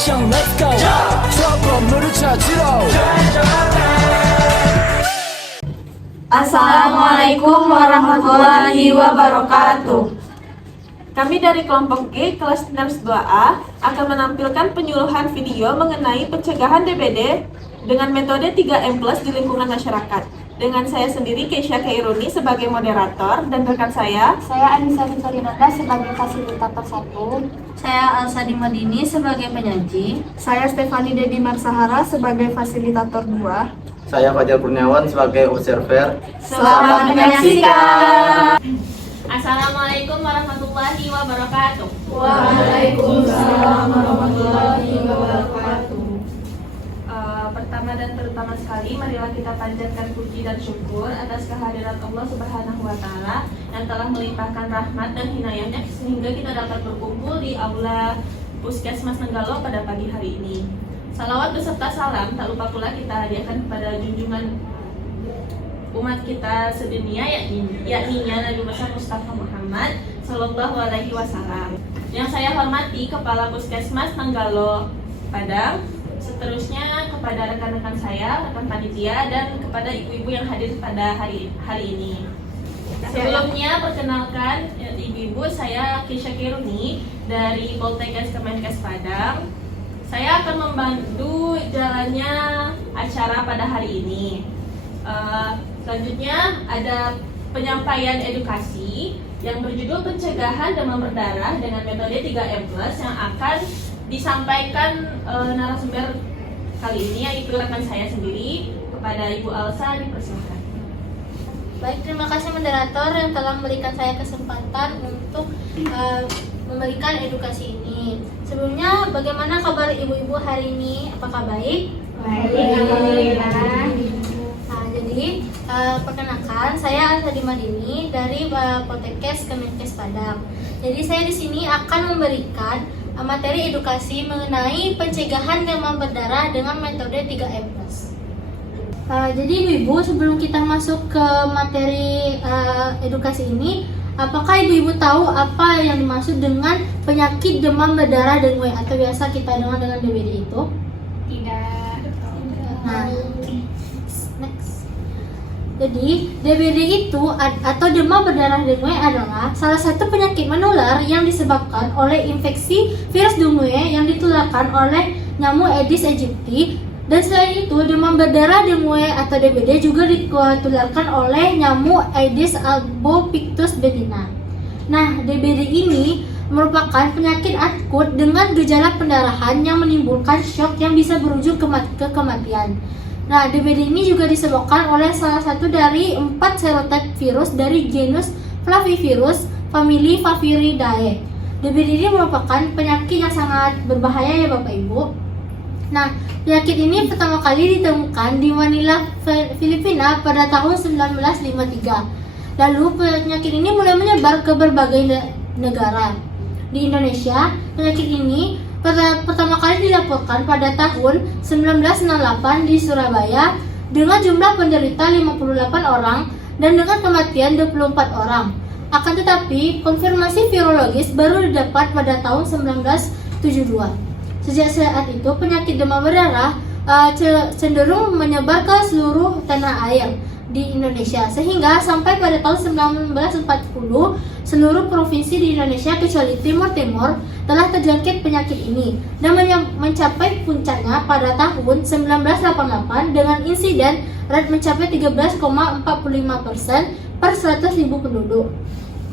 action let's go 저 건물을 찾으러 Assalamualaikum warahmatullahi wabarakatuh. Kami dari kelompok G kelas 2A akan menampilkan penyuluhan video mengenai pencegahan DBD dengan metode 3M+ di lingkungan masyarakat. Dengan saya sendiri, Keisha Kairuni sebagai moderator, dan rekan saya Anissa Victorinanda sebagai fasilitator 1. Saya Alsa Dimadini sebagai penyaji. Saya Stefani Dedi Marsahara sebagai fasilitator 2. Saya Fajar Kurniawan sebagai observer. Selamat menyaksikan. Assalamualaikum warahmatullahi wabarakatuh. Waalaikumsalam warahmatullahi wabarakatuh. Pertama dan terutama sekali, marilah kita panjatkan puji dan syukur atas kehadiran Allah Subhanahu wa Ta'ala yang telah melimpahkan rahmat dan hinayahnya sehingga kita dapat berkumpul di aula Puskesmas Nenggalo pada pagi hari ini. Salawat beserta salam tak lupa pula kita hadiahkan kepada junjungan umat kita sedunia, yakni Nabi besar Mustafa Muhammad Sallallahu Alaihi Wasallam. Yang saya hormati Kepala Puskesmas Nenggalo Padang, seterusnya kepada rekan-rekan saya, rekan panitia, dan kepada ibu-ibu yang hadir pada hari ini. Sebelumnya perkenalkan ibu-ibu, saya Keisha Kairuni dari Poltekkes Kemenkes Padang. Saya akan membantu jalannya acara pada hari ini. Selanjutnya ada penyampaian edukasi yang berjudul pencegahan demam berdarah dengan metode 3M+ yang akan disampaikan narasumber kali ini, yaitu rekan saya sendiri. Kepada Ibu Alsa, dipersilakan. Baik, terima kasih moderator yang telah memberikan saya kesempatan untuk memberikan edukasi ini. Sebelumnya, bagaimana kabar ibu-ibu hari ini? Apakah baik? Baik, alhamdulillah. Nah, jadi perkenalkan, saya Alsa Dimadini dari Poltekkes Kemenkes Padang. Jadi saya di sini akan memberikan materi edukasi mengenai pencegahan demam berdarah dengan metode 3M+. Jadi ibu-ibu, sebelum kita masuk ke materi edukasi ini, apakah ibu-ibu tahu apa yang dimaksud dengan penyakit demam berdarah dengue atau biasa kita dengar dengan DBD itu? Tidak. Nah, next. Jadi DBD itu atau demam berdarah dengue adalah salah satu penyakit menular yang disebabkan oleh infeksi virus dengue yang ditularkan oleh nyamuk Aedes aegypti. Dan selain itu, demam berdarah dengue atau DBD juga ditularkan oleh nyamuk Aedes albopictus betina. Nah, DBD ini merupakan penyakit akut dengan gejala pendarahan yang menimbulkan shock yang bisa berujung ke kematian. Nah, DBD ini juga disebabkan oleh salah satu dari 4 serotype virus dari genus Flavivirus, famili Faviridae. DBD ini merupakan penyakit yang sangat berbahaya ya Bapak Ibu. Nah, penyakit ini pertama kali ditemukan di Manila, Filipina pada tahun 1953. Lalu penyakit ini mulai menyebar ke berbagai negara. Di Indonesia, penyakit ini pertama kali dilaporkan pada tahun 1968 di Surabaya dengan jumlah penderita 58 orang dan dengan kematian 24 orang. Akan tetapi, konfirmasi virologis baru didapat pada tahun 1972. Sejak saat itu, penyakit demam berdarah cenderung menyebar ke seluruh tanah air di Indonesia, sehingga sampai pada tahun 1940 seluruh provinsi di Indonesia kecuali Timur Timur telah terjangkit penyakit ini dan mencapai puncaknya pada tahun 1988 dengan insiden rate mencapai 13,45% per 100.000 penduduk.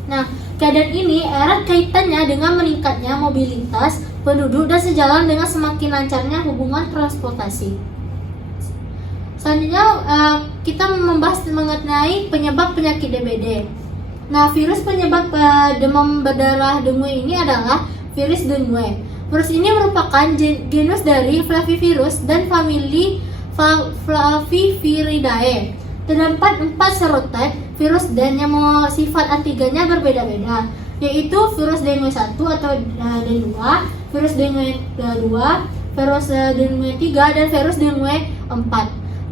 Nah, keadaan ini erat kaitannya dengan meningkatnya mobilitas penduduk dan sejalan dengan semakin lancarnya hubungan transportasi. Selanjutnya kita membahas mengenai penyebab penyakit DBD. Nah, virus penyebab demam berdarah dengue ini adalah virus dengue. Virus ini merupakan genus dari Flavivirus dan famili Flaviviridae. Terdapat 4 serotype virus dan yang sifat antigennya berbeda-beda, yaitu virus dengue 1 atau D2, virus dengue 2, virus dengue 3, dan virus dengue 4.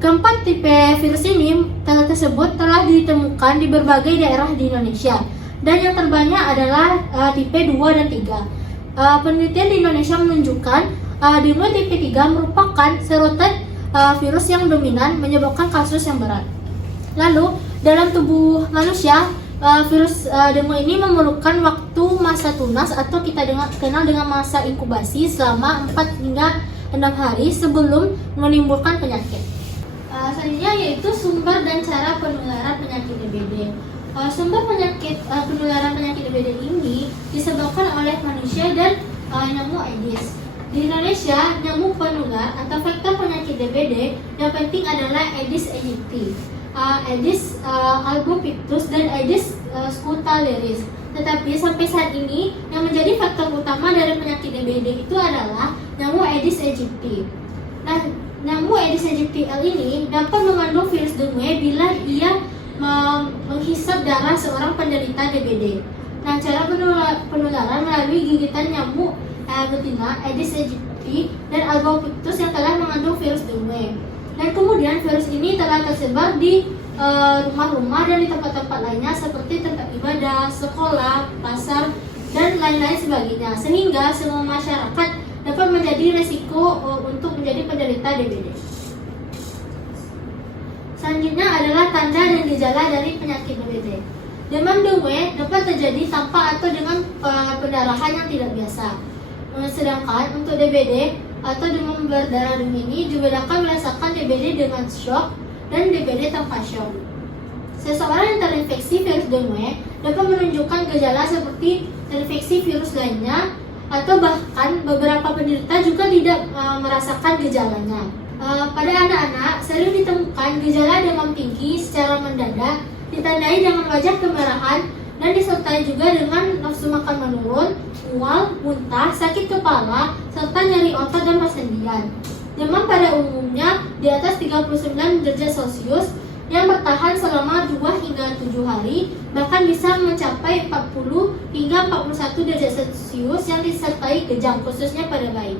Keempat tipe virus ini tersebut telah ditemukan di berbagai daerah di Indonesia, dan yang terbanyak adalah tipe 2 dan 3. Penelitian di Indonesia menunjukkan dengue TP3 merupakan serotype virus yang dominan menyebabkan kasus yang berat. Lalu, dalam tubuh manusia, virus dengue ini memerlukan waktu masa tunas atau kita kenal dengan masa inkubasi selama 4 hingga 6 hari sebelum menimbulkan penyakit. Selanjutnya yaitu sumber dan cara penularan penyakit DBD. Sumber penularan penyakit DBD ini disebabkan oleh manusia dan nyamuk Aedes. Di Indonesia, nyamuk penular atau faktor penyakit DBD yang penting adalah Aedes aegypti, Aedes albopictus, dan Aedes scutellaris. Tetapi sampai saat ini yang menjadi faktor utama dari penyakit DBD itu adalah nyamuk Aedes aegypti. Nah, nyamuk Aedes aegypti L ini dapat mengandung virus dengue bila ia menghisap darah seorang penderita DBD. Nah, cara penularan melalui gigitan nyamuk betina, Aedes aegypti, dan albopictus yang telah mengandung virus dengue. Dan kemudian virus ini telah tersebar di rumah-rumah dan di tempat-tempat lainnya seperti tempat ibadah, sekolah, pasar, dan lain-lain sebagainya, sehingga semua masyarakat dapat menjadi resiko untuk menjadi penderita DBD. Selanjutnya adalah tanda dan gejala dari penyakit DBD. Demam dengue dapat terjadi tanpa atau dengan pendarahan yang tidak biasa. Sedangkan untuk DBD atau demam berdarah dengue ini dibedakan merasakan DBD dengan shock dan DBD tanpa shock. Seseorang yang terinfeksi virus dengue dapat menunjukkan gejala seperti terinfeksi virus lainnya, atau bahkan beberapa penderita juga tidak merasakan gejalanya. Pada anak-anak sering ditemukan gejala demam tinggi secara mendadak, ditandai dengan wajah kemerahan dan disertai juga dengan nafsu makan menurun, mual, muntah, sakit kepala, serta nyeri otot dan persendian. Demam pada umumnya di atas 39 derajat Celcius yang bertahan selama 2 hingga 7 hari, bahkan bisa mencapai 40 hingga 41 derajat Celcius yang disertai kejang, khususnya pada bayi.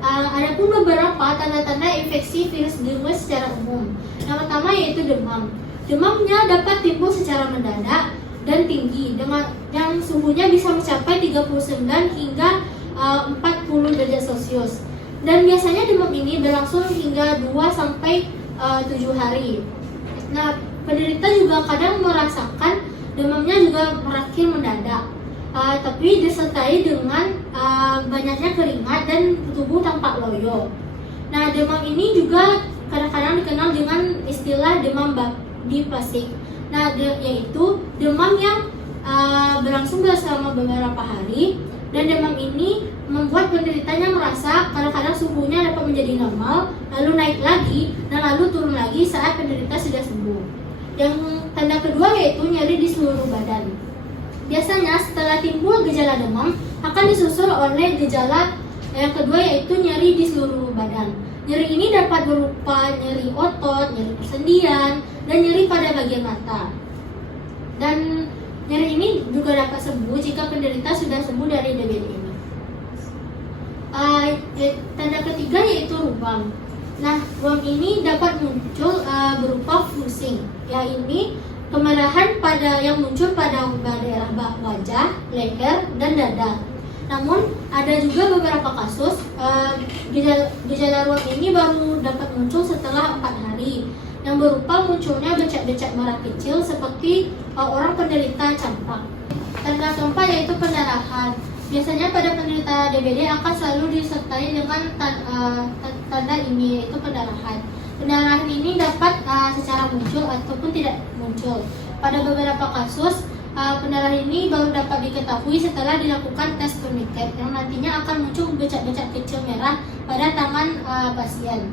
Adapun beberapa tanda-tanda infeksi virus dengue secara umum. Yang pertama yaitu demam. Demamnya dapat timbul secara mendadak dan tinggi dengan yang suhunya bisa mencapai 39 hingga 40 derajat Celcius. Dan biasanya demam ini berlangsung hingga 2 sampai 7 hari. Nah, penderita juga kadang merasakan demamnya juga berakhir mendadak. Tapi disertai dengan banyaknya keringat dan tubuh tampak loyo. Nah, demam ini juga kadang-kadang dikenal dengan istilah demam biplastik. Nah, yaitu demam yang berlangsung selama beberapa hari, dan demam ini membuat penderitanya merasa kadang-kadang suhunya dapat menjadi normal, lalu naik lagi, dan lalu turun lagi saat penderita sudah sembuh. Yang tanda kedua yaitu nyeri di seluruh badan. Biasanya setelah timbul gejala demam akan disusul oleh gejala yang kedua yaitu nyeri di seluruh badan. Nyeri ini dapat berupa nyeri otot, nyeri persendian, dan nyeri pada bagian mata. Dan nyeri ini juga dapat sembuh jika penderita sudah sembuh dari DBD ini. Tanda ketiga yaitu ruam. Nah, ruam ini dapat muncul berupa flusing. Ya, ini kemerahan yang muncul pada daerah wajah, leher, dan dada. Namun ada juga beberapa kasus gejala ruam ini baru dapat muncul setelah 4 hari, yang berupa munculnya becak-becak merah kecil seperti orang penderita campak. Tanda keempat yaitu pendarahan. Biasanya pada penderita DBD akan selalu disertai dengan tanda ini yaitu pendarahan. Pendarahan ini dapat secara muncul ataupun tidak muncul. Pada beberapa kasus, pendarahan ini baru dapat diketahui setelah dilakukan tes tourniquet yang nantinya akan muncul becak-becak kecil merah pada tangan pasien.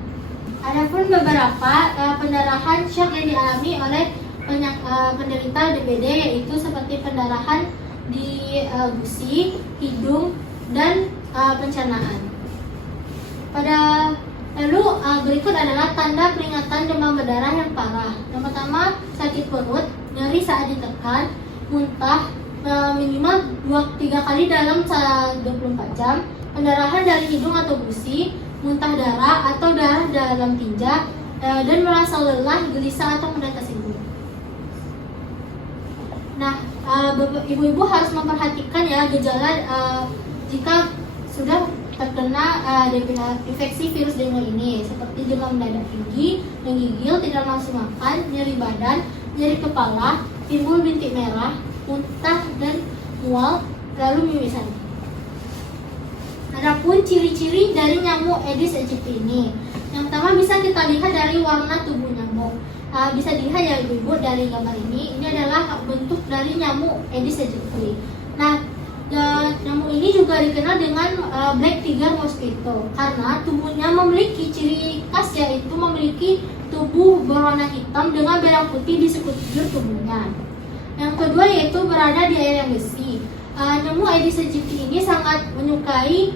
Adapun beberapa pendarahan shock yang dialami oleh penderita DBD yaitu seperti pendarahan di gusi, hidung, dan pencernaan. Lalu berikut adalah tanda peringatan demam berdarah yang parah. Yang pertama, sakit perut, nyeri saat ditekan, muntah minimal 2-3 kali dalam 24 jam, pendarahan dari hidung atau gusi, muntah darah atau darah dalam tinja, dan merasa lelah, gelisah atau mudah tersinggung. Nah, ibu-ibu harus memperhatikan ya gejala jika sudah terkena infeksi virus dengue ini, seperti demam mendadak tinggi, menggigil, tidak langsung makan, nyeri badan, nyeri kepala, timbul bintik merah, muntah dan mual, lalu mimisan. Adapun ciri-ciri dari nyamuk Aedes aegypti ini, yang pertama bisa kita lihat dari warna tubuh nyamuk. Bisa dilihat ya ibu dari gambar ini adalah bentuk dari nyamuk Aedes aegypti. Nah, nyamuk ini juga dikenal dengan black tiger mosquito karena tubuhnya memiliki ciri khas, yaitu memiliki tubuh berwarna hitam dengan belang putih di sekujur tubuhnya. Yang kedua yaitu berada di air yang bersih. Nyamuk Aedes aegypti ini sangat menyukai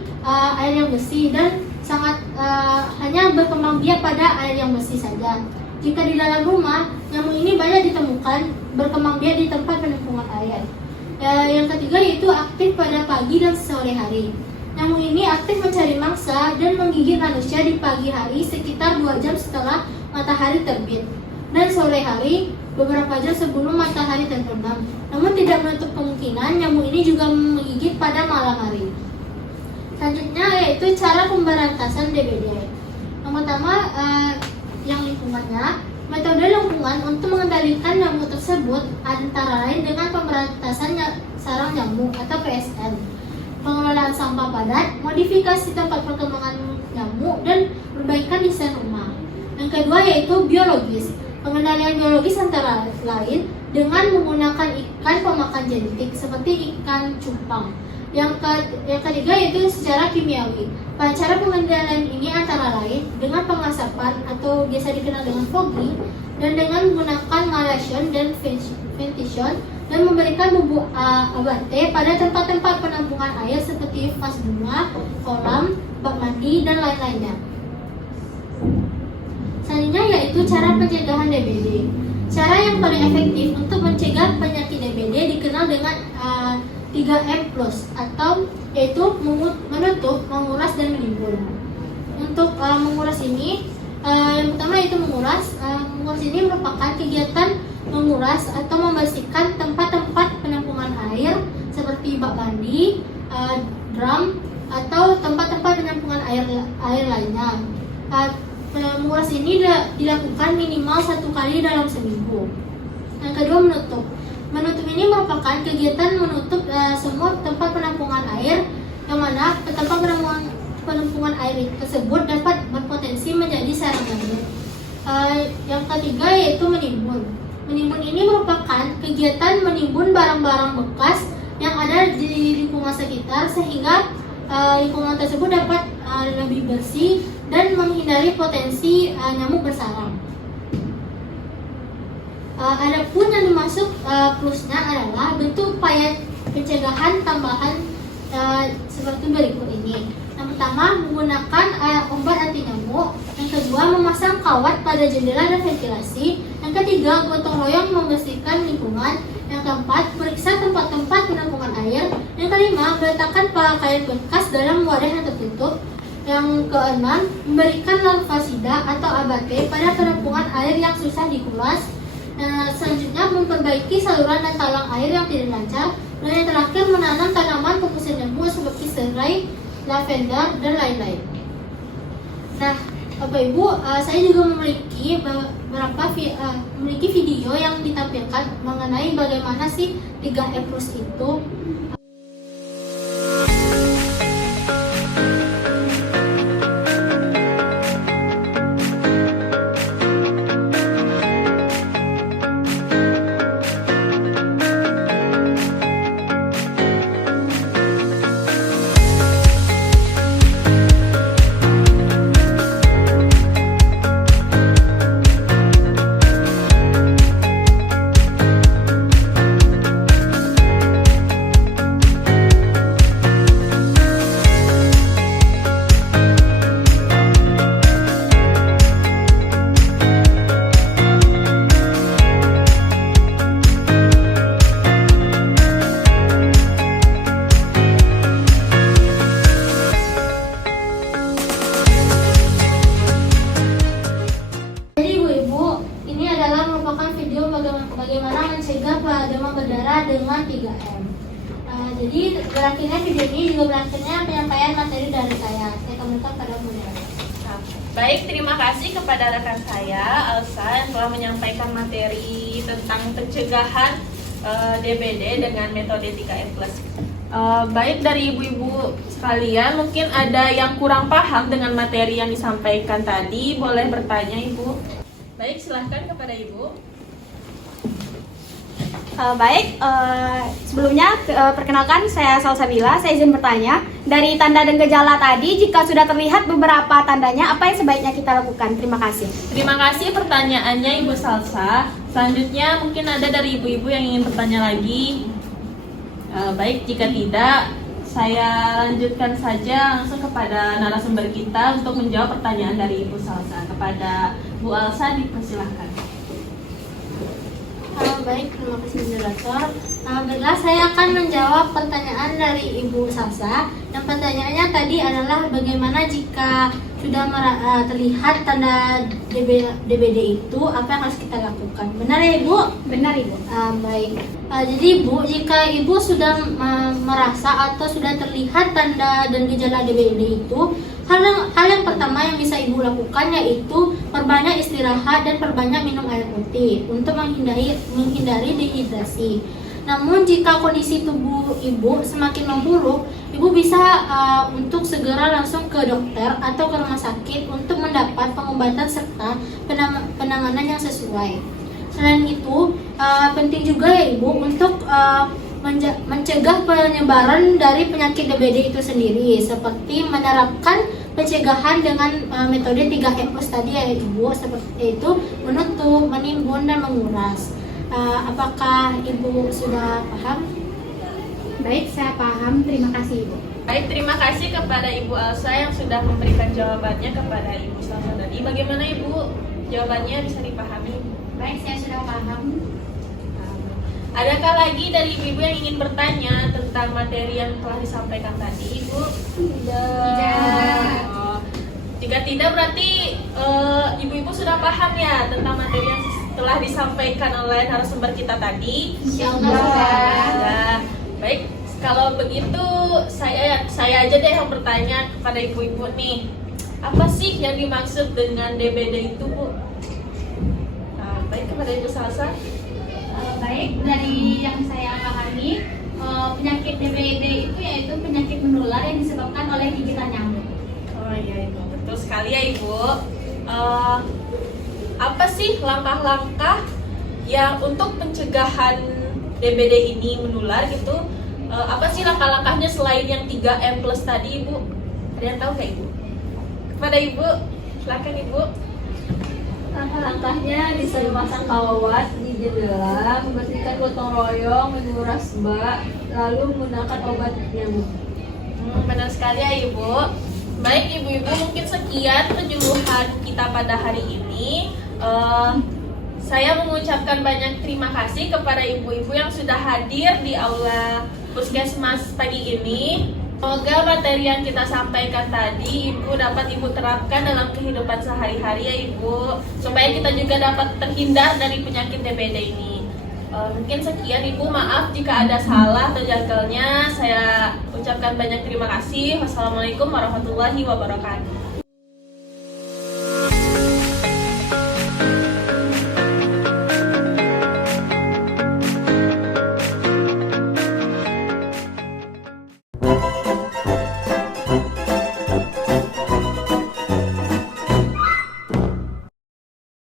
air yang bersih dan sangat hanya berkembang biak pada air yang bersih saja. Jika di dalam rumah, nyamuk ini banyak ditemukan berkembang biak di tempat penampungan air. Yang ketiga yaitu aktif pada pagi dan sore hari. Nyamuk ini aktif mencari mangsa dan menggigit manusia di pagi hari sekitar 2 jam setelah matahari terbit dan sore hari beberapa jam sebelum matahari terbenam. Namun tidak menutup kemungkinan nyamuk ini juga menggigit pada malam hari. Selanjutnya yaitu cara pemberantasan DBD. Yang pertama, yang lingkungannya, metode lingkungan untuk mengendalikan nyamuk tersebut antara lain dengan pemberantasan sarang nyamuk atau PSN, pengelolaan sampah padat, modifikasi tempat perkembangan nyamuk, dan perbaikan desain rumah. Yang kedua yaitu biologis. Pengendalian biologis antara lain dengan menggunakan ikan pemakan genetik seperti ikan cupang. Yang ketiga yaitu secara kimiawi. Pada cara pengendalian ini antara lain dengan pengasapan atau biasa dikenal dengan fogging, dan dengan menggunakan malation dan ventilation, dan memberikan bubuk abate pada tempat-tempat penampungan air seperti vas bunga, kolam, bak mandi, dan lain-lainnya. Selanjutnya yaitu cara pencegahan DBD. Cara yang paling efektif untuk mencegah penyakit DBD dikenal dengan 3M+, atau yaitu menutup, menguras, dan menimbun. Untuk menguras ini, yang pertama yaitu menguras. Menguras ini merupakan kegiatan menguras atau membersihkan tempat-tempat penampungan air seperti bak mandi, drum, atau tempat-tempat penampungan air lainnya. Menguras ini dilakukan minimal 1 kali dalam seminggu. Yang kedua, menutup. Menutup ini merupakan kegiatan menutup semua tempat penampungan air yang mana tempat penampungan air tersebut dapat berpotensi menjadi sarang nyamuk. Yang ketiga yaitu menimbun. Menimbun ini merupakan kegiatan menimbun barang-barang bekas yang ada di lingkungan sekitar sehingga lingkungan tersebut dapat lebih bersih dan menghindari potensi nyamuk bersarang. Adapun yang dimaksud plusnya adalah bentuk upaya pencegahan tambahan seperti berikut ini. Yang pertama, menggunakan obat anti nyamuk. Yang kedua, memasang kawat pada jendela dan ventilasi. Yang ketiga, gotong royong membersihkan lingkungan. Yang keempat, periksa tempat-tempat penampungan air. Yang kelima, meletakkan pakaian bekas dalam wadah yang tertutup. Yang keenam, memberikan larvasida atau abate pada penampungan air yang susah dikulas. Selanjutnya, memperbaiki saluran dan talang air yang tidak lancar. Dan yang terakhir, menanam tanaman pengusir nyamuk seperti serai, lavender, dan lain-lain. Nah, Bapak Ibu, saya juga memiliki memiliki video yang ditampilkan mengenai bagaimana sih 3E+ itu. Bagaimana mencegah demam berdarah dengan 3M. Jadi berakhirnya video ini juga berakhirnya penyampaian materi dari saya. Saya kembalikan pada moderator. Baik, terima kasih kepada rekan saya Elsa yang telah menyampaikan materi tentang pencegahan DBD dengan metode 3M+. Baik, dari ibu-ibu sekalian, mungkin ada yang kurang paham dengan materi yang disampaikan tadi, boleh bertanya ibu. Baik, silahkan kepada ibu. Sebelumnya perkenalkan saya Salsabila. Saya izin bertanya, dari tanda dan gejala tadi, jika sudah terlihat beberapa tandanya, apa yang sebaiknya kita lakukan? Terima kasih. Terima kasih pertanyaannya Ibu Salsa. Selanjutnya mungkin ada dari ibu-ibu yang ingin bertanya lagi. Baik, jika tidak, saya lanjutkan saja langsung kepada narasumber kita untuk menjawab pertanyaan dari Ibu Salsa. Kepada Bu Alsa, dipersilahkan. Baik, terima kasih moderator. Baiklah, saya akan menjawab pertanyaan dari Ibu Salsa. Yang pertanyaannya tadi adalah bagaimana jika sudah terlihat tanda DBD itu, apa yang harus kita lakukan? Benar ya Ibu? Benar, Ibu. Baik. Jadi Ibu, jika Ibu sudah merasa atau sudah terlihat tanda dan gejala DBD itu, hal yang pertama yang bisa Ibu lakukan yaitu perbanyak istirahat dan perbanyak minum air putih untuk menghindari dehidrasi. Namun jika kondisi tubuh Ibu semakin memburuk, Ibu bisa untuk segera langsung ke dokter atau ke rumah sakit untuk mendapat pengobatan serta penanganan yang sesuai. Selain itu, penting juga ya Ibu untuk mencegah penyebaran dari penyakit DBD itu sendiri, seperti menerapkan pencegahan dengan metode 3M+ tadi ya Ibu, seperti itu menutup, menimbun, dan menguras. Apakah Ibu sudah paham? Baik, saya paham. Terima kasih, Ibu. Baik, terima kasih kepada Ibu Alsa yang sudah memberikan jawabannya kepada Ibu Salsa tadi. Bagaimana Ibu? Jawabannya bisa dipahami? Baik, saya sudah paham. Adakah lagi dari ibu-ibu yang ingin bertanya tentang materi yang telah disampaikan tadi, Ibu? Tidak. Jika tidak, berarti ibu-ibu sudah paham ya tentang materi yang telah disampaikan oleh narasumber kita tadi. Insyaallah. Baik, kalau begitu saya aja deh yang bertanya kepada ibu-ibu nih. Apa sih yang dimaksud dengan DBD itu, Bu? Baik, kepada Ibu Salsa. Baik, dari yang saya pahami, penyakit DBD itu yaitu penyakit menular yang disebabkan oleh gigitan nyamuk. Oh iya Ibu, betul sekali ya Ibu. Apa sih langkah-langkah yang untuk pencegahan DBD ini menular gitu? Apa sih langkah-langkahnya selain yang 3M+ tadi Ibu? Ada yang tahu nggak Ibu? Kepada Ibu, silakan Ibu. Langkah-langkahnya bisa memasang kawat di jendela, membersihkan gotong royong, menguras bak, lalu menggunakan obat nyamuk. Benar sekali ya Ibu. Baik ibu-ibu, mungkin sekian penyuluhan kita pada hari ini. Saya mengucapkan banyak terima kasih kepada ibu-ibu yang sudah hadir di aula Puskesmas pagi ini. Semoga materi yang kita sampaikan tadi Ibu dapat Ibu terapkan dalam kehidupan sehari-hari ya Ibu, supaya kita juga dapat terhindar dari penyakit DBD ini. Mungkin sekian Ibu, maaf jika ada salah atau janggalnya. Saya ucapkan banyak terima kasih. Wassalamualaikum warahmatullahi wabarakatuh.